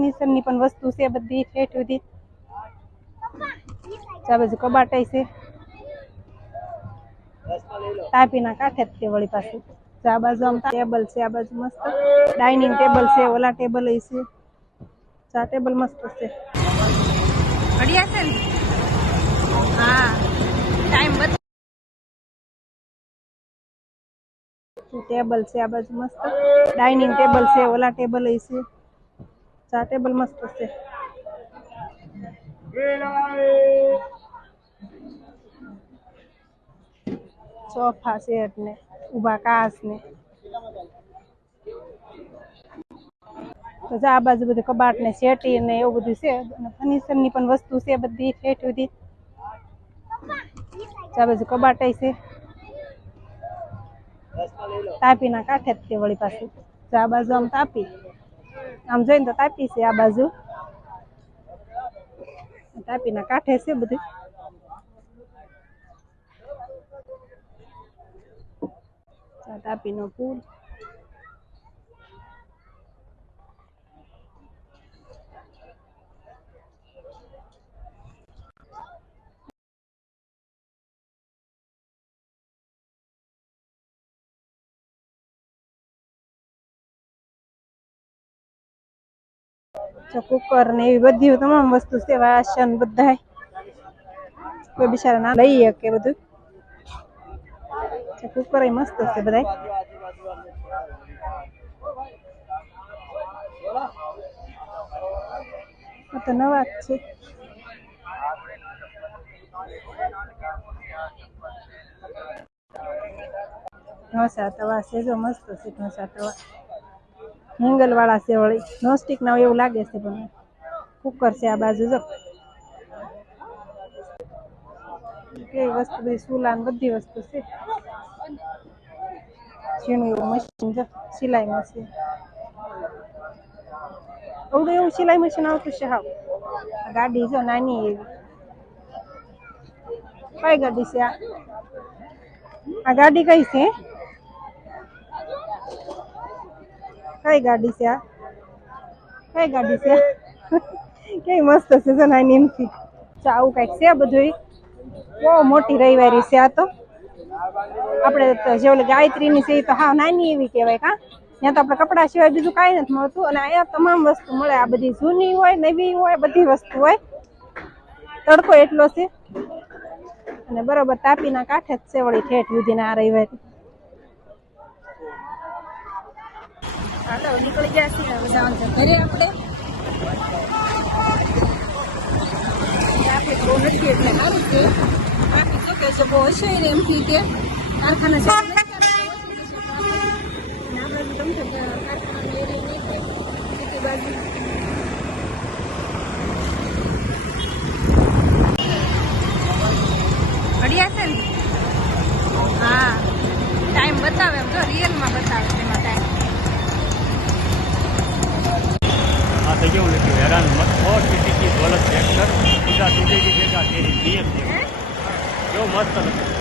ફર્નિચરની પણ વસ્તુ છે બધી ઠેઠ સુધી. આ બાજુ કબાટ છે. તાપીના કાંઠે જ તે વળી પાસે આ બાજુ આમ ટેબલ છે આ બાજુ મસ્ત. ડાઇનિંગ ટેબલ છે ઓલા ટેબલ છે. આ ટેબલ મસ્ત છે. ઘડિયા છે ને? હા. ટાઈમ બતા ટેબલ છે આ બાજુ મસ્ત. ડાઇનિંગ ટેબલ છે ઓલા ટેબલ છે. તો આ ટેબલ મસ્ત છે સોફા સેટ ને ઊભા કાચ ને તો જા આ બાજુ બધું કબાટ ને શેટી ને એવું બધું છે અને ફર્નિચરની પણ વસ્તુ છે બધી ઠેઠ સુધી આ બાજુ કબાટ છે તાપીના કાંઠે જ તે વળી પાછું તો આ બાજુ આમ તાપી આમ જોઈને તો તાપી છે આ બાજુ. તાપીના કાંઠે છે બધું. તાપીનો પુલ. જો કુકર ને એવી બધી તમામ વસ્તુ છે વાસણ બધાય. કોઈ બિચારા ના લઈ શકે બધું. કુકર મસ્ત છે બધાય. આ તો નવા જ છે. ઢોસા, તવા છે જો મસ્ત છે ઢોસા, તવા. હેંગલ વાળા છે વળી. નોસ્ટિક ના હોય એવું લાગે છે પણ કુકર છે આ બાજુ જો. કેવી વસ્તુ બધી સુલા ને બધી વસ્તુ છે. ઝીણું એવું મશીન જો સિલાઈ મશીન અવડું એવું સિલાઈ મશીન આવતું છે હાવ. આ ગાડી જો નાની એવી. કઈ ગાડી છે આ? આ ગાડી કઈ છે? કઈ ગાડી છે આ કઈ ગાડી છે? કેવી મસ્ત છે જો નાની એમથી આવું કંઈક છે બધું બહુ મોટી રવિવારી છે આ તો. આપણે જે ઓલી ગાયત્રીની છે એ તો હા નાની એવી કહેવાય કા ત્યાં તો આપણે કપડા સિવાય બીજું કાંઈ નથી મળતું. અને અહીંયા તમામ વસ્તુ મળે. આ બધી જૂની હોય, નવી હોય, બધી વસ્તુ હોય. તડકો એટલો છે. અને બરોબર તાપીના કાંઠે જ સેવળી ઠેઠ સુધીના આ રવિવારી. હાલો નીકળી ગયા છીએ હવે જવાનું ઘરે આપણે? ટ્રાફિક બહુ નથી એટલે સારું છે. ટ્રાફિક શું કહે છે બહુ હશે ને એમથી કે કારખાના છે. આપણે કારખાનાનો એરિયો બાજુ ઘડિયા છે ને? હા. ટાઈમ બતાવે એમ તો રિયલમાં બતાવે છે એમાં ટાઈમ આ તો કેવું લખ્યું હેરાન મત ટીટી દોલત ટ્રેક્ટર સીધા તૂટેલી ભેગા તેરી નિયમ છે કેવું મસ્ત લખ્યું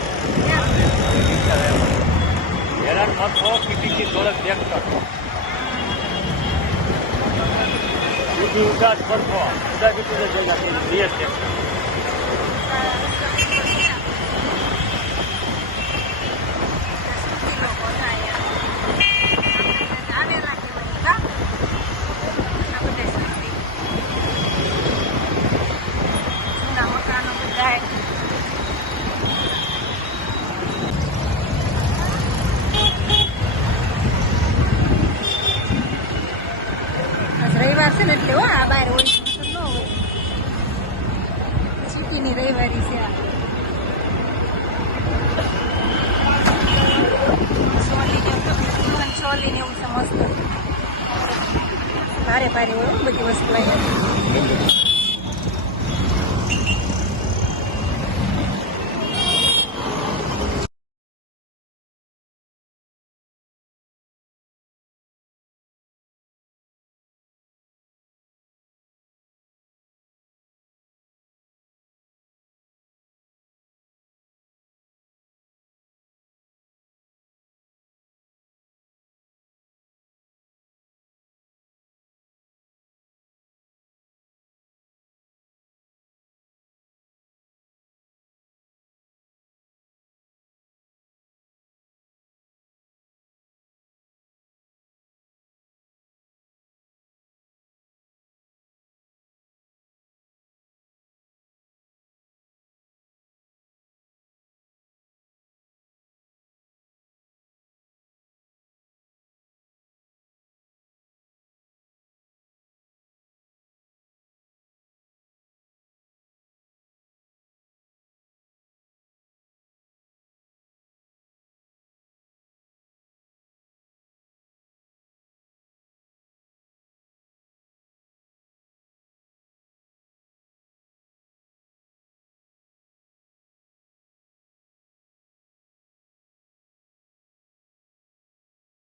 હેરાન મત હો ટીટી દોલત ટ્રેક્ટર બીજી ઉદાસ પડતો ઉદાસ તૂટે ભેગા તેરી નિયમ ટ્રેક્ટર ભારે ભારે હોય બધી વસ્તુ અહીંયા